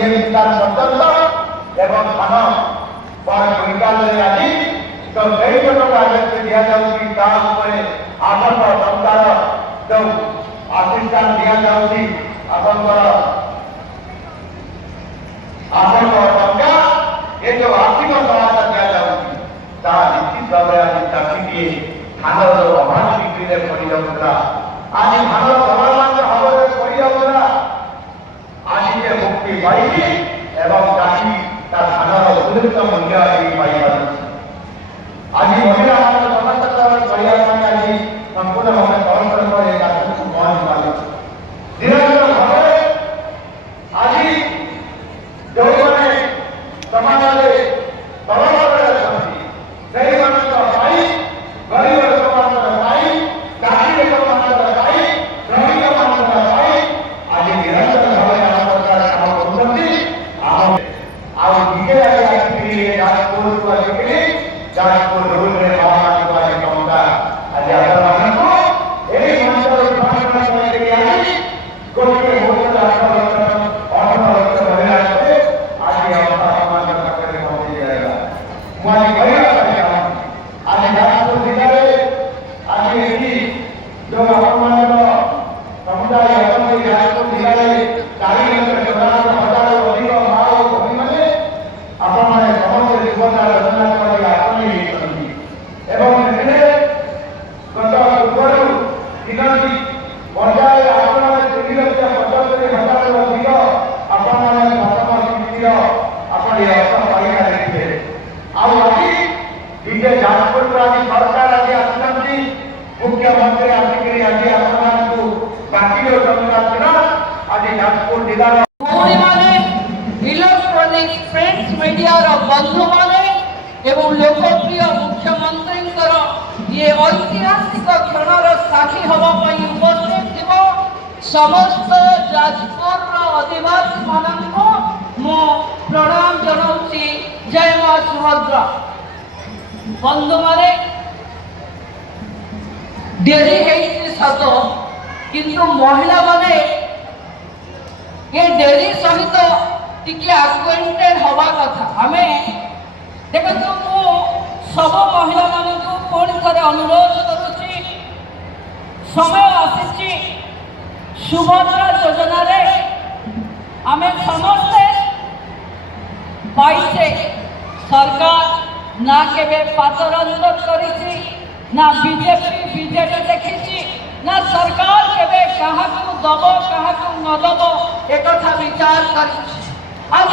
DM কিষাণ পর্যন্ত এবং ধান पर क्विंटाल आज तो कई जनक आज दि जाऊँगी तापर 800 टंकार जो आशीर्वाद दि जाऊँगी आपंकर 800 टंका ये जो आर्थिक सहायता दि जाऊँगी ता निश्चित भाव आज चाषी धान अभाव बिक्री पड़ जाऊला आज धान समान भाव में पड़ जाऊला आज ये मुक्ति पाई एवं चाषी धानर उपयुक्त मूल्य पाई आज महिला समस्त चलिया आज संपूर्ण भाव परस्पर कार्य को पहुंच पारे निरंतर भाव आज जो मैंने समाज तलवर गरीब लोक चाषी लोक श्रमिक आज निरंतर भाव आम सरकार काम कर जाजपुर रूल में टंका आज गोटे भोजन 18 लक्ष महिला आज पाखे पहुंची जाएगा मुझे कहना आज जाजपुर जिले में आज जो समुदाय जाजपुर जिले में 4 लक्ष 54,000 अधिक माँ और भूमि मैंने आपने समस्त जीवन रचना गत पूर्व दिनटी पर्याय आपने 3 लक्ष 75,000 अधिक आपने प्रथम स्थितिर आपने अर्थ पाई आज विजय जाजपुर आज सरकार आज आसुच्च मुख्यमंत्री आसिक आज आपको बाकी आज जाजपुर जिला इलेक्ट्रॉनिक प्रिंट मीडिया बंधु माने एवं लोकप्रिय मुख्यमंत्री ये ऐतिहासिक क्षणर साक्षी हाँपाई उपस्थित थी समस्त जाजपुर आदिवासी मान मु प्रणाम जनाऊँगी जय मां सुभद्रा बंधु माने डेरी सत किंतु महिला माने ये डेरी सहित टिके आक्वेंटेड हवा कथा आमे देखो मु सब महिला मान पुणी थे अनुरोध करुच्ची समय आसी सुभद्रा योजना रे आमे समस्ते पाइसे सरकार ना केबे पातरंतर करिछि ना बीजेपी देखी ना सरकार केबे कहा दब कहा न दब एक विचार कर आज